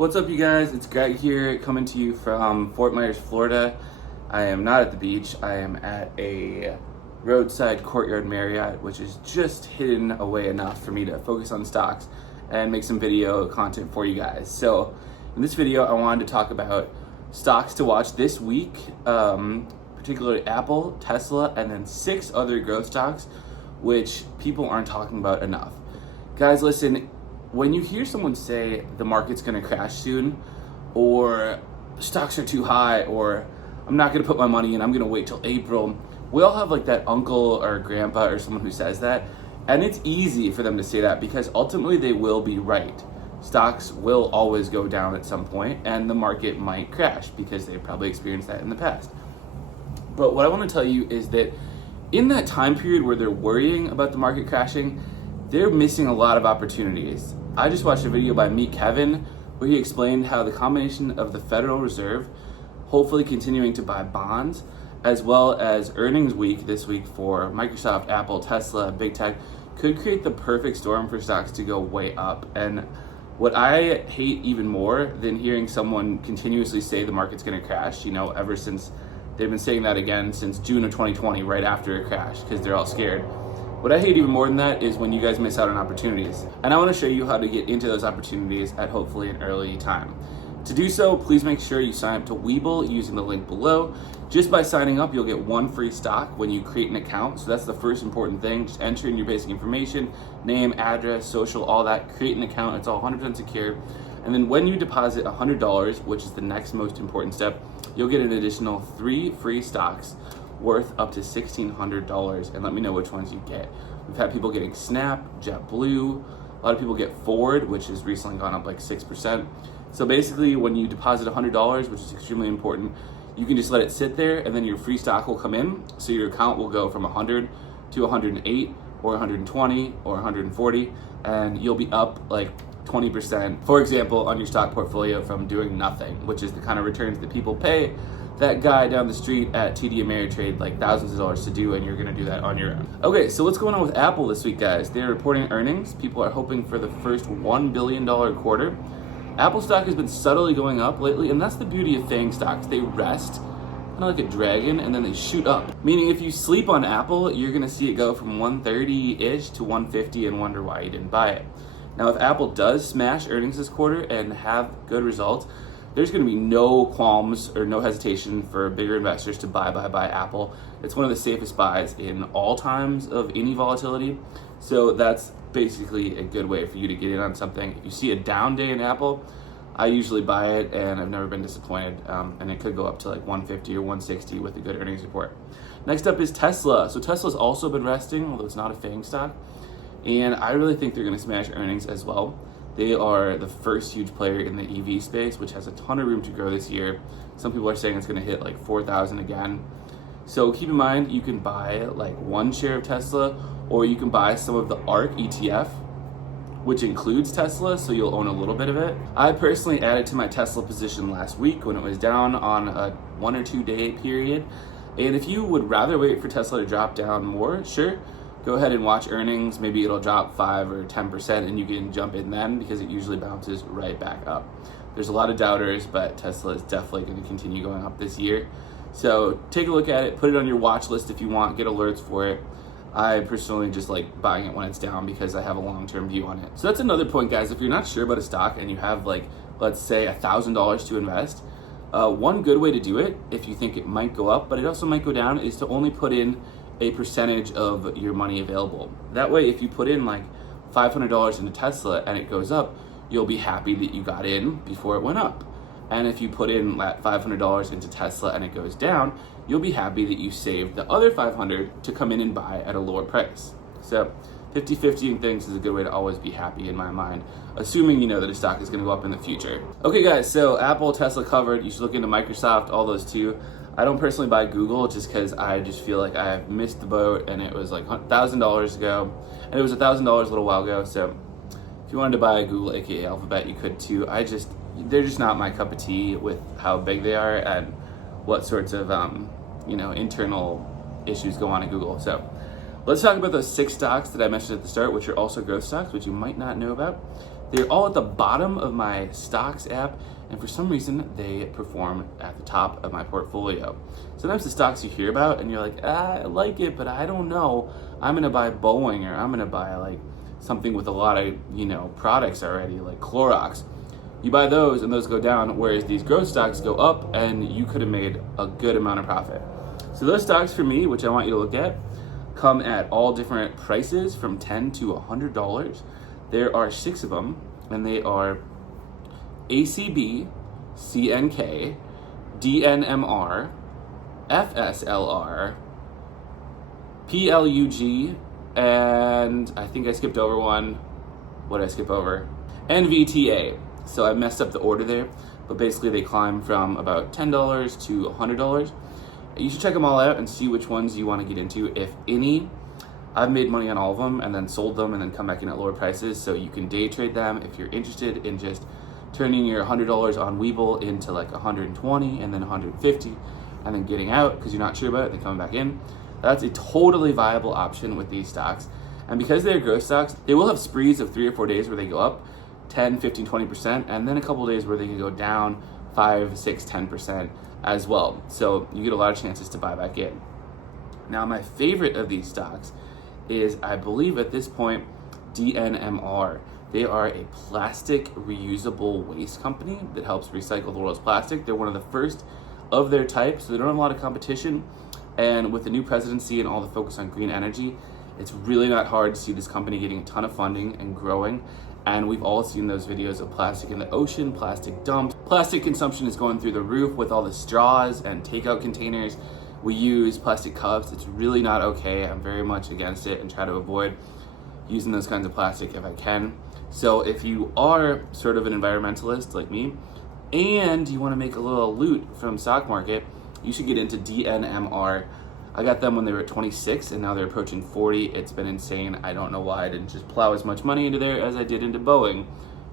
What's up, you guys? It's Greg here, coming to you from Fort Myers, Florida. I am not at the beach. I am at a roadside courtyard Marriott, which is just hidden away enough for me to focus on stocks and make some video content for you guys. So in this video, I wanted to talk about stocks to watch this week, particularly Apple, Tesla, and then 6 other growth stocks, which people aren't talking about enough. Guys, listen, when you hear someone say the market's gonna crash soon, or stocks are too high, or I'm not gonna put my money in, I'm gonna wait till April, we all have like that uncle or grandpa or someone who says that, and it's easy for them to say that because ultimately they will be right. Stocks will always go down at some point, and the market might crash because they've probably experienced that in the past. But what I wanna tell you is that in that time period where they're worrying about the market crashing, they're missing a lot of opportunities. I just watched a video by Meet Kevin where he explained how the combination of the Federal Reserve hopefully continuing to buy bonds, as well as earnings week this week for Microsoft, Apple, Tesla, big tech, could create the perfect storm for stocks to go way up. And what I hate even more than hearing someone continuously say the market's gonna crash, ever since they've been saying that again since June of 2020, right after it crashed, because they're all scared. What I hate even more than that is when you guys miss out on opportunities. And I want to show you how to get into those opportunities at hopefully an early time. To do so, please make sure you sign up to Webull using the link below. Just by signing up, you'll get 1 free stock when you create an account. So that's the first important thing. Just enter in your basic information, name, address, social, all that. Create an account. It's all 100% secure. And then when you deposit $100, which is the next most important step, you'll get an additional 3 free stocks worth up to $1,600, and let me know which ones you get. We've had people getting Snap, JetBlue, a lot of people get Ford, which has recently gone up like 6%. So basically, when you deposit $100, which is extremely important, you can just let it sit there, and then your free stock will come in. So your account will go from 100 to 108, or 120, or 140, and you'll be up like 20%, for example, on your stock portfolio from doing nothing, which is the kind of returns that people pay that guy down the street at DDMR trade like thousands of dollars to do, and you're gonna do that on your own. Okay, so what's going on with Apple this week, guys? They're reporting earnings. People are hoping for the first $1 billion quarter. Apple stock has been subtly going up lately, and that's the beauty of FANG stocks. They rest, kind of like a dragon, and then they shoot up. Meaning if you sleep on Apple, you're gonna see it go from 130-ish to 150 and wonder why you didn't buy it. Now, if Apple does smash earnings this quarter and have good results, there's going to be no qualms or no hesitation for bigger investors to buy Apple. It's one of the safest buys in all times of any volatility. So that's basically a good way for you to get in on something. If you see a down day in Apple, I usually buy it, and I've never been disappointed. And it could go up to like 150 or 160 with a good earnings report. Next up is Tesla. So Tesla's also been resting, although it's not a FANG stock. And I really think they're going to smash earnings as well. They are the first huge player in the EV space, which has a ton of room to grow this year. Some people are saying it's going to hit like 4,000 again. So keep in mind, you can buy like 1 share of Tesla, or you can buy some of the ARK ETF, which includes Tesla, so you'll own a little bit of it. I personally added to my Tesla position last week when it was down on a 1 or 2 day period. And if you would rather wait for Tesla to drop down more, sure, go ahead and watch earnings. Maybe it'll drop 5 or 10% and you can jump in then, because it usually bounces right back up. There's a lot of doubters, but Tesla is definitely going to continue going up this year. So take a look at it, put it on your watch list if you want, get alerts for it. I personally just like buying it when it's down because I have a long-term view on it. So that's another point, guys. If you're not sure about a stock and you have like, let's say $1,000 to invest, one good way to do it, if you think it might go up, but it also might go down, is to only put in a percentage of your money available. That way, if you put in like $500 into Tesla and it goes up, you'll be happy that you got in before it went up. And if you put in that $500 into Tesla and it goes down, you'll be happy that you saved the other $500 to come in and buy at a lower price. So 50-50 in things is a good way to always be happy in my mind, assuming you know that a stock is gonna go up in the future. Okay guys, so Apple, Tesla covered. You should look into Microsoft, all those too. I don't personally buy Google just because I just feel like I have missed the boat, and it was like $1,000 ago, and it was $1,000 a little while ago. So if you wanted to buy Google, aka Alphabet, you could too. They're just not my cup of tea with how big they are and what sorts of internal issues go on at Google. So let's talk about those 6 stocks that I mentioned at the start, which are also growth stocks, which you might not know about. They're all at the bottom of my stocks app, and for some reason they perform at the top of my portfolio. Sometimes the stocks you hear about and you're like, I like it, but I don't know. I'm gonna buy Boeing, or I'm gonna buy like something with a lot of, products already, like Clorox. You buy those and those go down, whereas these growth stocks go up and you could have made a good amount of profit. So those stocks for me, which I want you to look at, come at all different prices from $10 to $100. There are 6 of them, and they are ACB, CNK, DNMR, FSLR, PLUG, and I think I skipped over one. What did I skip over? NVTA. So I messed up the order there, but basically they climb from about $10 to $100. You should check them all out and see which ones you want to get into, if any. I've made money on all of them and then sold them and then come back in at lower prices, so you can day trade them if you're interested in just turning your $100 on Webull into like 120 and then 150 and then getting out because you're not sure about it, then coming back in. That's a totally viable option with these stocks. And because they're growth stocks, they will have sprees of 3 or 4 days where they go up 10, 15, 20%, and then a couple of days where they can go down 5, 6, 10% as well. So you get a lot of chances to buy back in. Now, my favorite of these stocks is, I believe at this point, DNMR. They are a plastic reusable waste company that helps recycle the world's plastic. They're one of the first of their type, so they don't have a lot of competition. And with the new presidency and all the focus on green energy, it's really not hard to see this company getting a ton of funding and growing. And we've all seen those videos of plastic in the ocean, plastic dumps. Plastic consumption is going through the roof with all the straws and takeout containers. We use plastic cups. It's really not okay. I'm very much against it and try to avoid using those kinds of plastic if I can. So if you are sort of an environmentalist like me and you want to make a little loot from stock market, you should get into DNMR. I got them when they were at 26 and now they're approaching 40. It's been insane. I don't know why I didn't just plow as much money into there as I did into Boeing,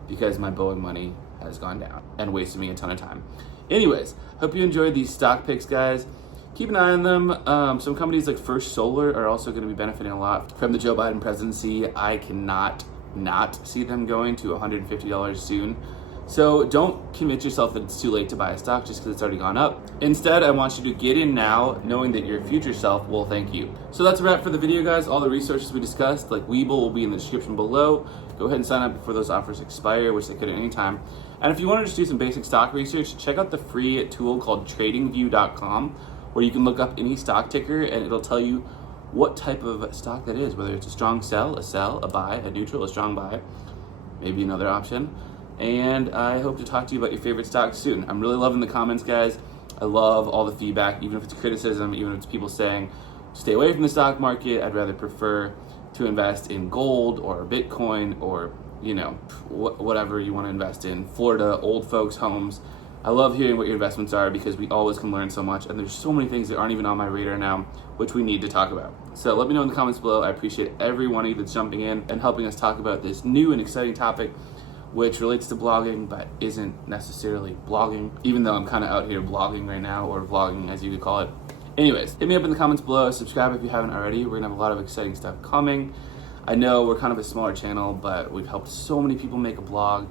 because my Boeing money has gone down and wasted me a ton of time. Anyways, hope you enjoyed these stock picks, guys. Keep an eye on them. Some companies like First Solar are also going to be benefiting a lot from the Joe Biden presidency. I cannot not see them going to $150 soon. So don't commit yourself that it's too late to buy a stock just because it's already gone up. Instead, I want you to get in now, knowing that your future self will thank you. So that's a wrap for the video, guys. All the resources we discussed, like Webull, will be in the description below. Go ahead and sign up before those offers expire, which they could at any time. And if you want to just do some basic stock research, check out the free tool called tradingview.com, where you can look up any stock ticker and it'll tell you what type of stock that is, whether it's a strong sell, a buy, a neutral, a strong buy, maybe another option. And I hope to talk to you about your favorite stocks soon. I'm really loving the comments, guys. I love all the feedback, even if it's criticism, even if it's people saying, stay away from the stock market. I'd rather prefer to invest in gold or Bitcoin or, whatever you want to invest in. Florida, old folks' homes. I love hearing what your investments are because we always can learn so much. And there's so many things that aren't even on my radar now, which we need to talk about. So let me know in the comments below. I appreciate every one of you that's jumping in and helping us talk about this new and exciting topic, which relates to blogging, but isn't necessarily blogging, even though I'm kind of out here blogging right now, or vlogging as you could call it. Anyways, hit me up in the comments below, subscribe if you haven't already. We're gonna have a lot of exciting stuff coming. I know we're kind of a smaller channel, but we've helped so many people make a blog,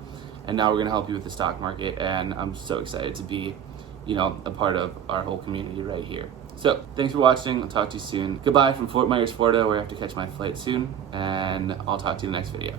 and now we're gonna help you with the stock market, and I'm so excited to be, a part of our whole community right here. So, thanks for watching. I'll talk to you soon. Goodbye from Fort Myers, Florida, where I have to catch my flight soon, and I'll talk to you in the next video.